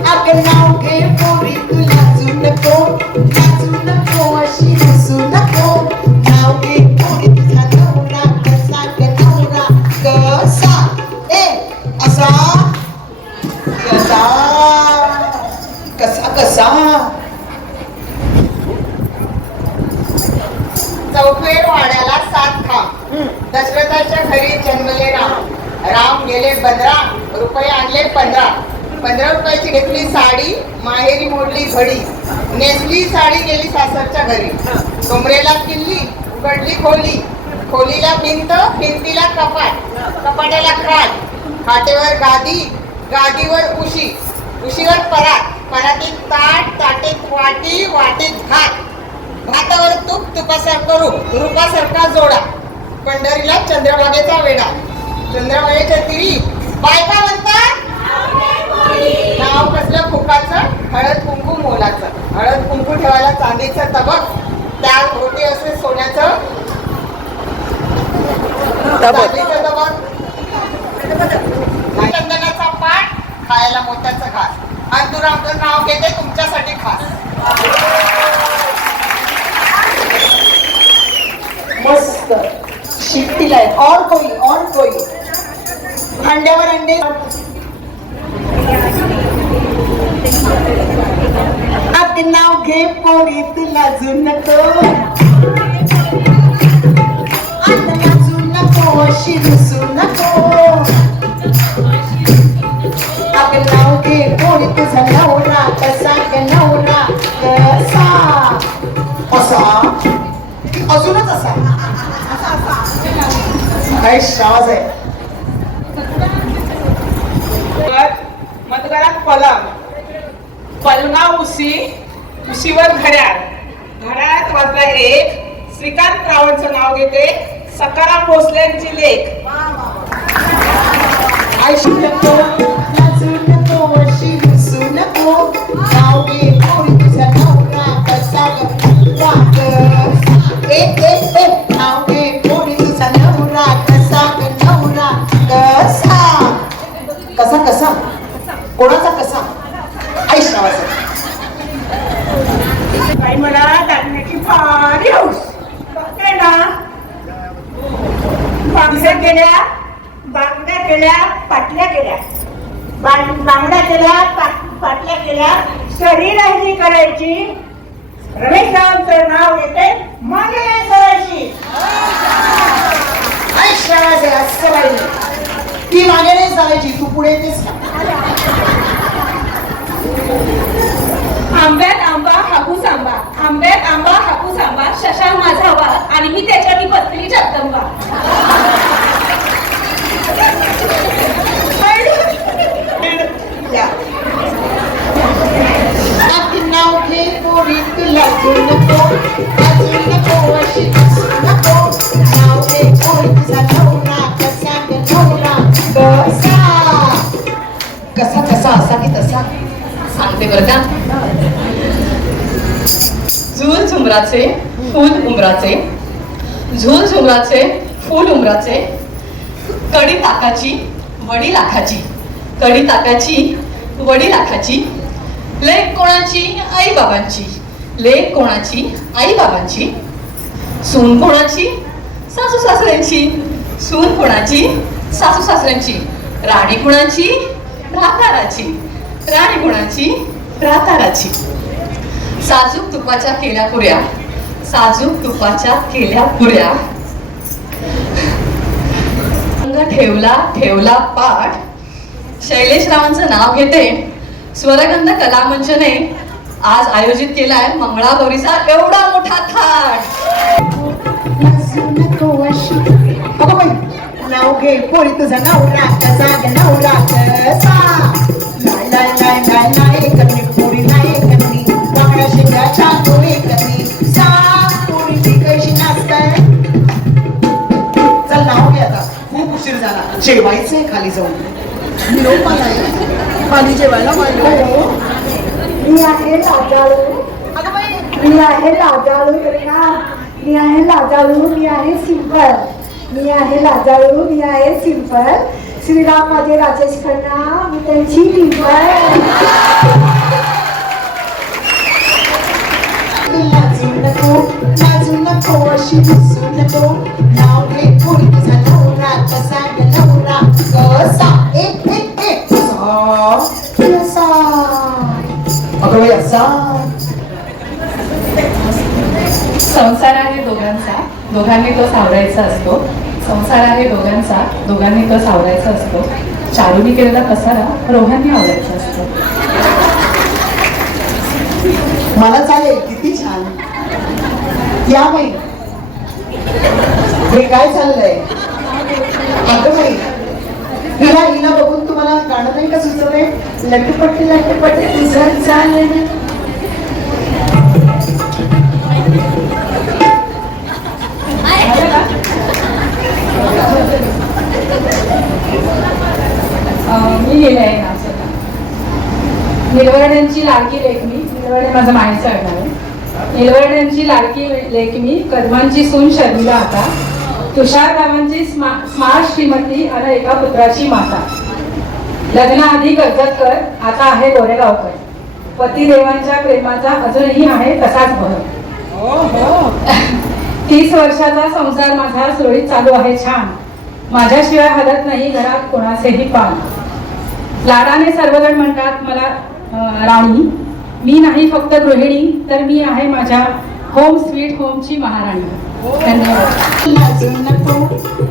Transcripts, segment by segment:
अगं नाव घे पोरी तू लाजू नको, लाजू नको अशी हसू नको. नाव घे पोरी तुझा नवरा कसा ग नवरा कसा. ए असा कसा कसा कसा. चौफेर वाड्याला 7 खांब. दशरथाच्या घरी जन्मले राम. राम गेले 15, रुपये आणले 15. 15 रुपयाची घेतली साडी, माहेरी मोडली घडी. नेसली साडी गेली सासरच्या घरी. कमरेला किल्ली, उघडली खोली. खोलीला भिंत, भिंतीला कपाट, कपाटाला खाट. खाटेवर गादी, गादीवर उशी, उशीवर परात, परातीत ताट, ताटीत वाटी, वाटीत भात. भातावर तूप, तुपासारखं रूप, रूपासारखा जोडा. पंढरीला चंद्रभागेचा वेडा. चंद्रभागेच्या तिरी बायका म्हणतात नाव कसलं फुकाचं, हळद कुंकू मोलाचं. हळद कुंकू ठेवायला चांदीचं तबक, त्यात होते असे सोन्याचं चांदीचं तबक. चंदनाचा पाट, खायला मोत्याचं घास. आणि तुला आपलं नाव घेते तुमच्यासाठी खास. मस्त शिट्टीला आहे. और कोई और कोई. अंड्यावर अंडे. अगं नाव घे पोरी तू लाजू नको, अगं लाजू नको अशी रुसू नको. अगं नाव घे पोरी तुझा नवरा कसा ग नवरा कसा. असा अजूनच असा. काय श्वास आहे. मधुरात पलंग, पलंगा उशी, उशीवर घड्याळ. घड्याळात वाजला 1. श्रीकांत रावणचं नाव घेते, सकाराम भोसलेंची लेख. ऐशू नको, लाजू नको अशी रुसू नको. नाव घे पोरी तुझा नवरा कसा ग नवरा कसा. नाव घे पोरी तुझा नवरा कसा ग नवरा कसा. कसा कसा कोणाचा कसा. ऐशा काही मला दाखण्याची फारी हौस. बघते ना, बांगड्या केल्या, बांगड्या केल्या, पाटल्या केल्या, बांगड्या केल्या, पाटल्या केल्या. शरीराची करायची. रमेश रावांचं नाव घेते, मागे करायची. असं बाई ती मागे नाही चालायची, तू पुढे येतेस का. आंब्यात आंबा हापूस आंबा, आंब्यात आंबा हापूस आंबा. शशांक माझा वाघ आणि मी त्याच्यावर बसलेली जगदंबा. नाव घे पोरी तू लाजू नको, लाजू नको अशी हसू नको. नाव घे पोरी तुझा नवरा कसा ग नवरा कसा. कसा कसा असा की तसा. सांगते बरं का. झुल झुमराचे फुल उमराचे, झुल झुमराचे फुल उमराचे. कडी ताकाची वडी लाखाची, कडी ताकाची वडी लाखाची. लेक कोणाची आई बाबांची, लेक कोणाची आई बाबांची. सून कोणाची सासू सासऱ्यांची, सून कोणाची सासू सासऱ्यांची. राणी कोणाची भ्राताराची, राणी कोणाची भ्राताराची. साजूक तुपाच्या केल्या पुऱ्या, साजूक तुपाच्या केल्या पुऱ्या. ठेवला ठेवला पाठ. शैलेश रावांचं नाव घेते. स्वरगंध कलामंचने आज आयोजित केलाय मंगळागौरीचा एवढा मोठा थाट. नाव घे पोरी तुझा नवरा कसा ग नवरा कसा. लाय लाय लाय लाय लाय करणे पोरी लाय करणे. वाकड्या शिंगाच्या डोळे करणे. सा पोरी ती कशी नाचताय. चल नाव घे आता, खूप उशीर झाला. जेवायचंय खाली जाऊन. निरोप आलाय खाली जेवायला. मी आहे लाजाळू, मी आहे लाजाळू ना. मी आहे लाजाळू, मी आहे सिंपल. मी आहे लाजाळू, मी आहे सिंपल. श्रीराम माझे राजेश खन्ना, मी त्यांची डिंपल. अशी दिसू नको नाव घे कोणी तुझा नवरा कसा ग नवरा कसा कसा अगं बाई असा संसार आहे दोघांचा दोघांनी तो सावरायचा असतो संसार आहे दोघांचा दोघांनी तो सावरायचा असतो चारूनी केलेला पसारा रोहांनी आवरायचा असतो मला चालेल किती छान या बाई हे काय चाललंय अगं बाई हिला हिला बघून तुम्हाला गाणं नाही का सुचवलंय लटपट लटपट तुझं चाललं मी गेले आहे ना निलवर्ण्यांची लाडकी लेखमी निलवर्णे माझं माहेरचं आडनाव आहे निलवर्ण्यांची लाडकी लेखमी कदमांची सून शर्मिला आता तुषाररावांची स्मार्ट श्रीमती आणि एका पुत्राची माता लग्नाआधी कर्जतकर आता आहे गोरेगावकर पतिदेवांच्या प्रेमाचा अजूनही आहे तसाच भर 30 वर्षाचा संसार माझा सुरळीत चालू आहे छान माझ्याशिवाय हलत नाही घरात कोणाचेही पान लाडाने सर्वजण म्हणतात मला राणी मी नाही फक्त गृहिणी तर मी आहे माझ्या होम स्वीट होमची महाराणी धन्यवाद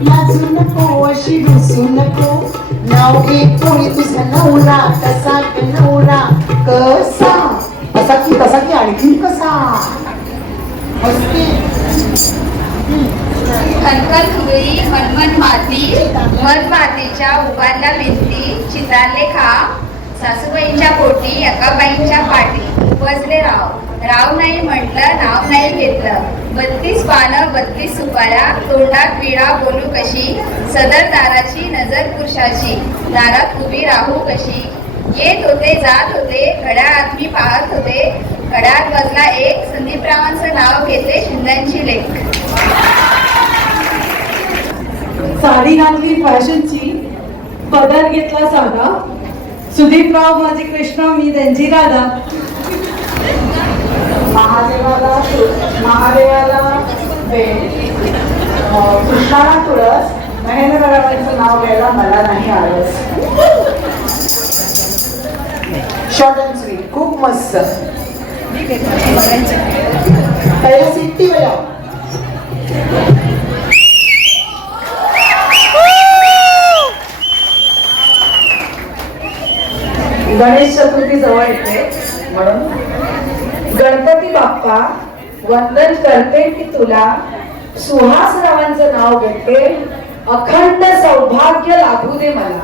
लाजू नको अशी दिसू नको नाव घे कोणी तुझा नवरा कसा ग नवरा कसा तसा की आणखी कसा मस्ती खनखन फुगडी मनमन माती मध मातीच्या उभारल्या भिंती चित्रारले खांब सासूबाईंच्या पोटी अकाबाईंच्या पाठी बसले राव नाही म्हटलं नाव नाही घेतलं 32 पानं 32 सुपाऱ्या तोंडात विडा बोलू कशी सदर दाराची नजर पुरुषाची दारात उभी राहू कशी येत होते जात होते घड्याळात मी पाहत होते घड्याळात बसला एक संदीपरावांचं नाव घेतले शिंद्यांची लेख साडी घातली फॅशनची पदर घेतला साधा सुदीपराव माझी कृष्णा मी त्यांची राधा महादेवाला बेल कृष्णाला तुळस महेंद्ररावांचं नाव घ्यायला मला नाही आळस शॉर्ट अँड स्वीट खूप मस्त पहिला सिट्टी बजाव गणेश चतुर्थी जवळ येते म्हणून गणपती बाप्पा वंदन करते की तुला सुहासरावांचं नाव घेते अखंड सौभाग्य लाभू दे मला